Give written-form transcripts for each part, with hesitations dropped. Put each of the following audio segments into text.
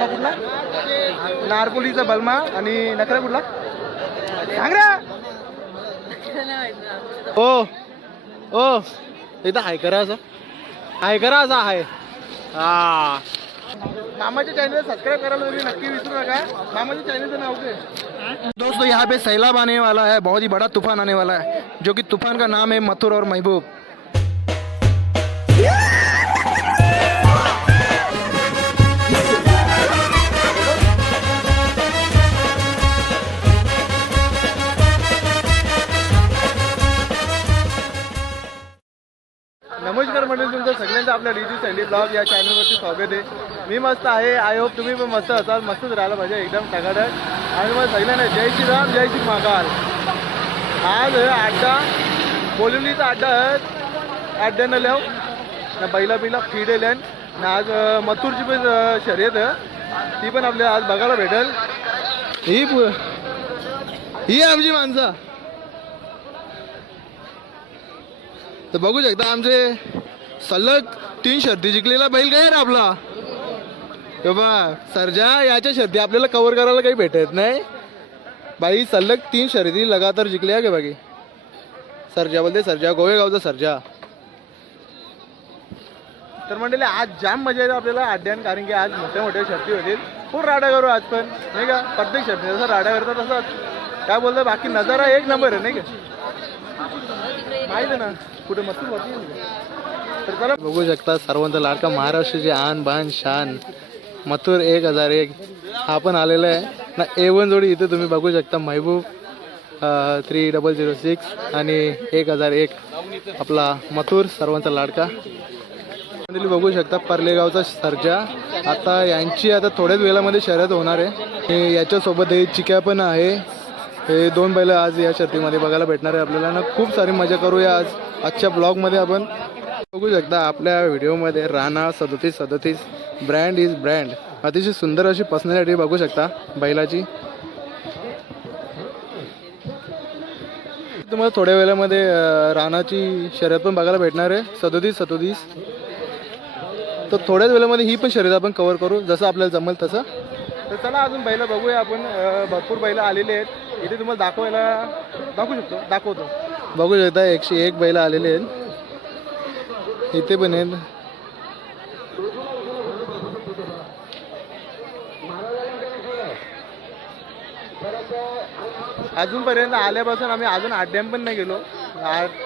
बलमा कुठला? नारपोलीचा बलमा. आणि नकरा कुठला सांग रे. ओ ओ इथं हाय करा असं, हाय करा असं आहे. हा, मामाच्या चैनल सब्सक्राइब करायला तुम्ही नक्की विसरू नका. मामाच्या चैनलचं नाव काय दोस्तों? यहाँ पे सैलाब आने वाला है, बहुत ही बड़ा तूफान आने वाला है, जो कि तूफान का नाम है मथुर और महबूब. नमस्कार मंडळी, तुमचं सगळ्यांचं आपल्या डीजी सँडी ब्लॉग या चॅनलवरती स्वागत आहे. मी मस्त आहे. आय होप तुम्ही पण मस्त असाल. मस्तच राहायला पाहिजे, एकदम टकाटक. आणि मग सगळ्यांना जय श्रीराम, जय श्री महाकाल. आज अड्डा बोलिवलीचा अड्डा आहे. अड्ड्यानं लिहाव ना बैला बिला फिडेल ना. आज मथुरची पण शर्यत आहे, ती पण आपल्याला आज बघायला भेटेल. ही आमची माणसं तर बघू शकता. आमचे सलग 3 शर्ती जिंकलेला बैल काय रे आपला. बा सर्जा, याच्या शर्ती आपल्याला कव्हर करायला काही भेटत नाही. बाई सलग 3 शर्यती लगातार जिंकल्या का बाकी. सर्जा बोलते, सर्जा गोवेगावचा सर्जा. तर मंडळी आज जाम मजा येते आपल्याला अड्ड्यान, कारण की आज मोठ्या मोठ्या शर्ती होतील. खूप राडा करू आज पण, नाही का. प्रत्येक शर्ती जसं राडा करतात तसंच काय बोलतो. बाकी नजारा एक नंबर आहे, नाही का. माहिती ना कुठे मस्त होती. तर चला बघू शकता सर्वांचा लाडका महाराष्ट्राची आन बान शान मथुर 1001 हा पण आलेला आहे ना. A1 जोडी इथे तुम्ही बघू शकता. महबूब 3006 आणि 1001 आपला मथुर सर्वांचा लाडका. बघू शकता परलेगावचा सर्जा. आता यांची आता थोड्याच वेळामध्ये शर्यत होणार आहे. याच्यासोबत हे चिक्या पण आहे. हे 2 बैल आज या शर्तीमध्ये बघायला भेटणार आहे आपल्याला ना. खूप सारी मजा करूया आज आजच्या ब्लॉगमध्ये. आपण बघू शकता आपल्या व्हिडिओमध्ये राणा 3737 ब्रँड इज ब्रँड. अतिशय सुंदर अशी पर्सनॅलिटी बघू शकता बैलाची. तुम्हाला थोड्या वेळामध्ये राणाची शर्यत पण बघायला भेटणार आहे 3737. तर थोड्याच वेळामध्ये ही पण शर्यत आपण कव्हर करू जसं आपल्याला जमेल तसं. तर चला अजून बैल बघूया आपण. भरपूर बैल आलेले आहेत इथे, तुम्हाला दाखवतो. बघू शकता 101 बैल आलेले आहेत इथे पण आहेत. अजूनपर्यंत आल्यापासून आम्ही अजून अड्ड्याम पण नाही गेलो.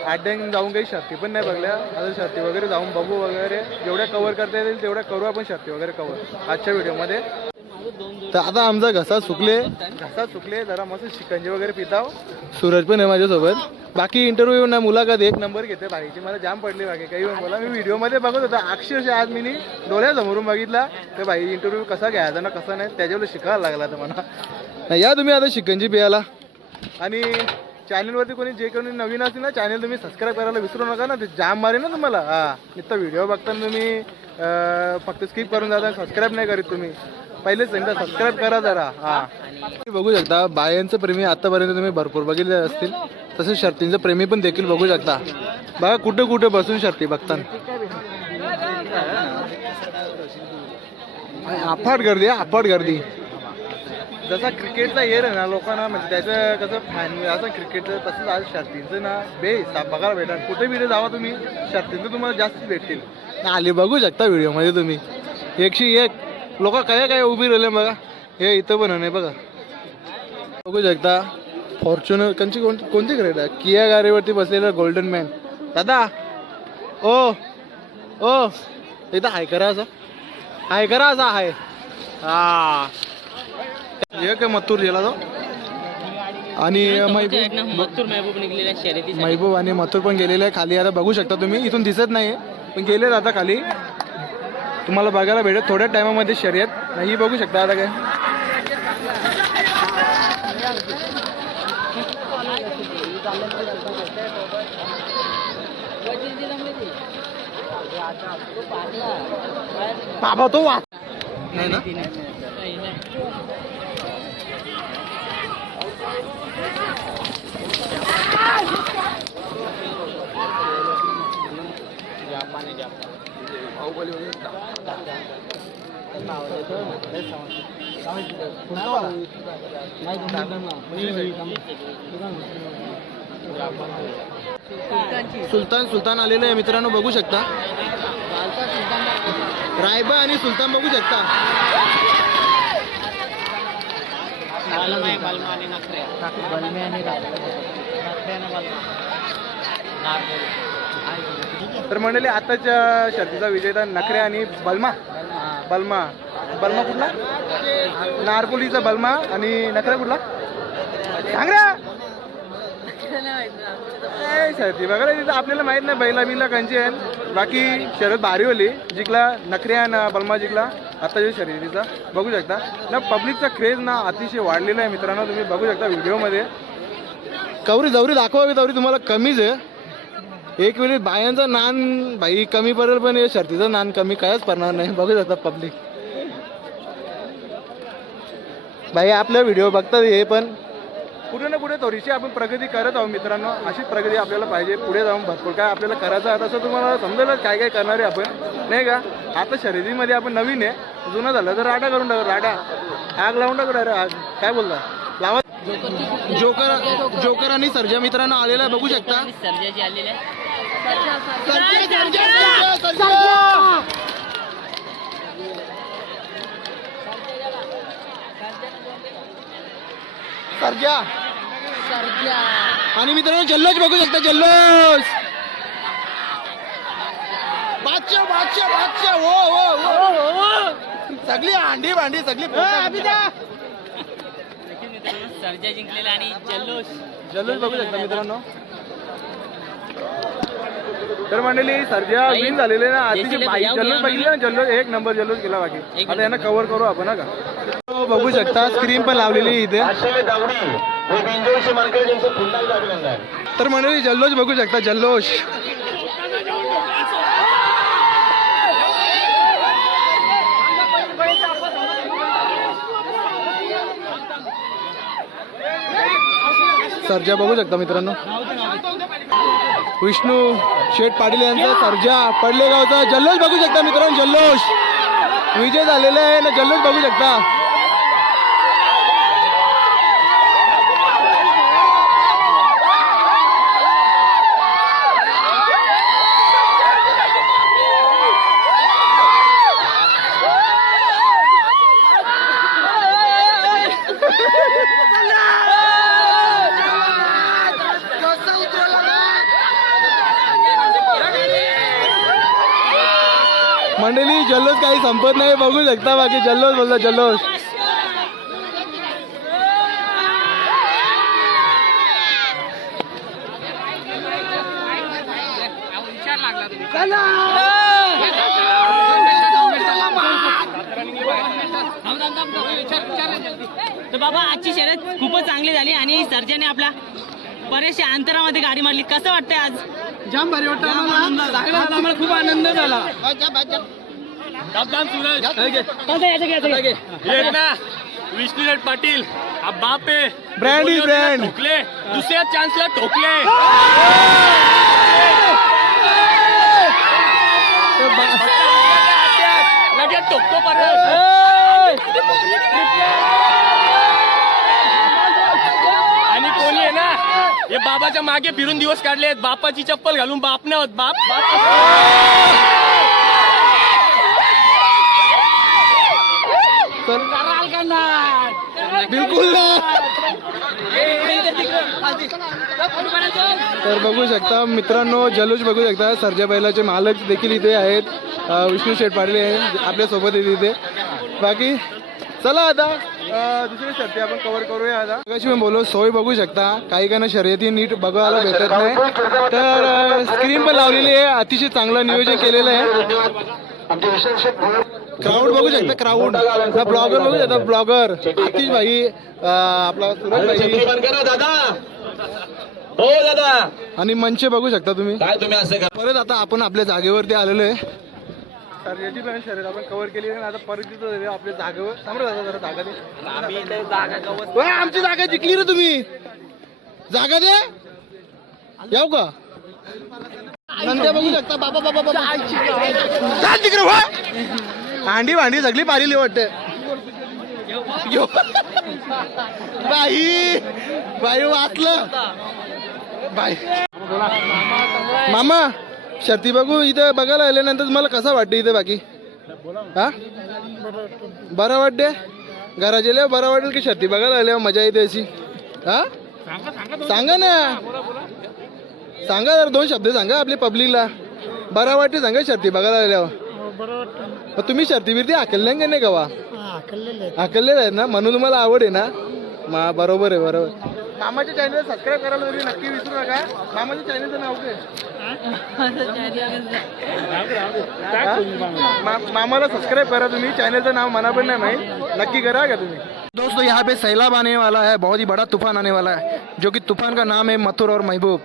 अड्ड्यान जाऊन काही शर्ती पण नाही बघल्या. अजून शर्ती वगैरे जाऊन बघू वगैरे. जेवढ्या कव्हर करता येतील तेवढ्या करू आपण शर्ती वगैरे कव्हर आजच्या व्हिडिओमध्ये. तर आता आमचा घसा सुकले जरा मस्त शिकंजी वगैरे पिताव. सूरज पण आहे माझ्यासोबत. बाकी इंटरव्ह्यू ना मुलाखत 1 नंबर घेते बाईची. मला जाम पडली बाकी काही पण बोला. मी व्हिडिओमध्ये बघत होता अक्षरशः आज मी डोळ्यासमोरून बघितला तर बाई इंटरव्ह्यू कसा घ्यायचा ना कसा नाही त्याच्यावर शिकायला लागला. तर मला या तुम्ही आता शिकंजी पियाला. आणि चॅनलवरती कोणी नवीन असतील ना चॅनल तुम्ही सबस्क्राईब करायला विसरू नका ना. ते जाम मारे ना तुम्हाला. हां नुसतं व्हिडिओ बघताना तुम्ही फक्त स्किप करून जाता, सबस्क्राईब नाही करीत तुम्ही. पहिलेच सांगता सबस्क्राईब करा जरा. हां बघू शकता बायांचं प्रेमी आतापर्यंत तुम्ही भरपूर बघितले असतील. तसंच शर्तींचं प्रेमी पण देखील बघू शकता. बघा कुठे बसून शर्ती बघताना. अफाट गर्दी. जसा क्रिकेटचा एअर आहे ना लोकांना, म्हणजे त्याचं कसं फॅन असं क्रिकेटचं तसंच आज शर्तींचं ना बेस बघायला भेटा. कुठे व्हिडिओ जावा तुम्ही शर्तींचं तुम्हाला जास्त भेटतील. आले बघू शकता व्हिडिओमध्ये तुम्ही 101 लोक काय उभी राहिले बघा. हे इथं पण नाही बघा. बघू शकता फॉर्च्युनर कोणती ग्रेड आहे. किया गाडीवरती बसलेला गोल्डन मॅन दादा. ओ इथं हाय करा असा आहे. हा एक मथुर गेला तो. आणि महबूब आणि मथुर पण गेलेले आहे खाली. आता बघू शकता तुम्ही इथून दिसत नाही पण गेले आता खाली. तुम्हाला बघायला भेटेल थोड्या टायमामध्ये शर्यत. नाही बघू शकता आता काय. बाबा तो वा नाही ना. सुलतान आलेलं आहे मित्रांनो, बघू शकता. रायबा आणि सुलतान बघू शकता. तर मंडळी आताच्या शर्तीचा विजेता नखरे आणि बलमा कुठला? नारपोलीचा बलमा आणि नखरे कुठला सांग रे. शर्ती बघा तिथं आपल्याला माहित नाही बैला बिला कंची आहे. बाकी शर्यत भारी होली, जिंकला नखरे आणि बलमा जिंकला आताच्या शर्यतीचा. बघू शकता ना पब्लिकचा क्रेज ना अतिशय वाढलेला आहे मित्रांनो. तुम्ही बघू शकता व्हिडिओमध्ये. कवरी जवरी दाखवावी तवरी तुम्हाला कमीच आहे. एक वेळी बायांचा नान भाई कमी पडेल, पण हे शर्तीचं नान कमी कायच पडणार नाही. बघू शकता पब्लिक भाई आपला व्हिडिओ बघतात हे, पण कुठे ना कुठे थोडीशी आपण प्रगती करत आहोत मित्रांनो. अशीच प्रगती आपल्याला पाहिजे. पुढे जाऊन भरपूर काय आपल्याला करायचं आहे. तसं तुम्हाला समजेल काय काय करणार आहे आपण, नाही का. आता शर्यतीमध्ये आपण नवीन आहे, जुनं झालं तर राडा करून टाकू. राडा आग लावून टाकू. आग काय बोलता लावा. जोकर आणि सर्जा मित्रांनो आलेला आहे, बघू शकता. सर्जाची आलेली आहे. सर्जा आणि मित्रांनो जल्लोष बघू शकता. जल्लोष बादशाह हो सगळी अंडी भांडी सगळी सर्जा जिंकलेला आणि जल्लोष बघू शकता मित्रांनो. तर मंडळी सर्जा विन झालेले ना. अतिशय जल्लोष बघितले ना, जल्लोष एक नंबर जल्लोष केला. बाकी आता यांना कव्हर करू आपण ना का. बघू शकता स्क्रीन पण लावलेली इथे. तर मंडळी जल्लोष बघू शकता. जल्लोष सर्जा बघू शकता मित्रांनो. विष्णू शेठ पाटील यांचा सर्जा पडलेगावचा जल्लोष बघू शकता मित्रांनो. जल्लोष विजय झालेला आहे ना. जल्लोष बघू शकता. मंडळी जल्लोष काही संपत नाही, बघू शकता. बाकी जल्लोष बोलता जल्लोष. तर बाबा आजची शर्यत खूपच चांगली झाली आणि सर्जाने आपला बऱ्याचशा अंतरामध्ये गाडी मारली. कसं वाटतंय आज? जाम भारी वाटतं आम्हाला खूप आनंद झाला. विष्णू शेठ पाटील अब बाप पे ब्रँड इज ब्रँड. ठोकले दुसऱ्या चान्सला ठोकले. लगेच ठोकतो परत. आणि कोणी आहे ना हे बाबाच्या मागे फिरून दिवस काढलेत. बापाची चप्पल घालून बाप नाही होत. बाप बिलकुल. तर बघू शकता मित्रांनो जल्लोष बघू शकता. सर्जा बैलाचे मालक देखील इथे आहेत. विष्णू शेठ पाटील आपल्या सोबत आहेत इथे. बाकी चला आता दुसरी शर्ती आपण कव्हर करूया. आता कशी मी बोललो सोय बघू शकता. काही शर्यती नीट बघायला भेटत नाही, तर स्क्रीन पण लावलेली आहे. अतिशय चांगलं नियोजन केलेलं आहे. क्राऊड बघू शकता. क्राऊड ब्लॉगर बघू शकता. ब्लॉगर आतिश भाई, आपला सुरज भाई हो दादा आणि मंच बघू शकता तुम्ही. काय तुम्ही असं का परत आता आपण आपल्या जागेवरती आलेलो आहे. तर याची पण शर्यत आपण कव्हर केली आहे. आता परत तिथं आपल्या जागेवर थांबलं जाता जरा. जागा दे. आमची जागा जिंकली रे तुम्ही. जागा दे. येऊ का नंद्या बघू शकता. बाबा बाबा बाबा तिकडे अंडी भांडी सगळी पाहिली वाटते बाई बाई वाचलं बाई. मामा शर्ती बघू इथं बघायला आल्यानंतर मला कसं वाटतं इथे बाकी हा बरं वाटते घरा गेल्यावर बरं वाटेल की शर्ती बघायला आल्यावर मजा येते अशी हा सांगा ना सांगा जरा 2 शब्द सांगा आपल्या पब्लिकला बरं वाटते सांगा शर्ती बघायला आल्यावर. मग तुम्ही शर्ती बिर्ती हाकलल्या का नाही गवा हाकललेलं आहेत ना म्हणून तुम्हाला आवड आहे ना बरोबर आहे बरोबर. मामाच्या चॅनलला सबस्क्राईब करायला तुम्ही नक्की विसरू नका. मामाच्या चॅनलचं नाव काय मामाला सबस्क्राइब करा तुम्ही चैनल नाम मना पण नहीं माहित नक्की करा क्या तुम्हें. दोस्तों यहाँ पे सैलाब आने वाला है बहुत ही बड़ा तूफान आने वाला है जो कि तूफान का नाम है मथुर और महबूब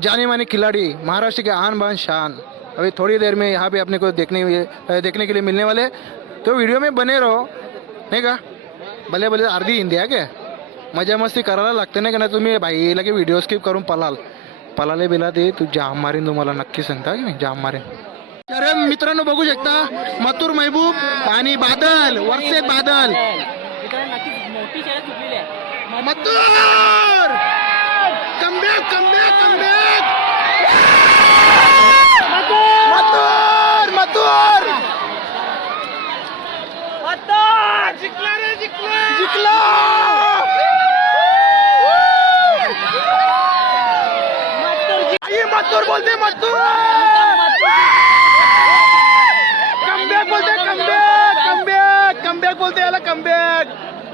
जाने माने खिलाड़ी महाराष्ट्र के आन बान शान. अभी थोड़ी देर में यहाँ पे अपने को देखने के लिए मिलने वाले तो वीडियो में बने रहो नहीं का. भले भले अर्धी हिंदी आहे काय मजा मस्ती करायला लागते नाही का ना तुम्ही भाई लगे व्हिडिओ स्किप करून पलाले बिला ते तू जाम मारेन तुम्हाला नक्की सांगता की नाही जाम मारेन. अरे मित्रांनो बघू शकता मथुर महबूब आणि बादल वर्षे बादल मोठी शर्यत सुटलेली आहे. Mathur comeback comeback comeback Mathur Mathur जिंकला मथुर बोलते मथुर कमबॅक बोलते कमबॅक कमबॅक कमबॅक बोलते याला कमबॅक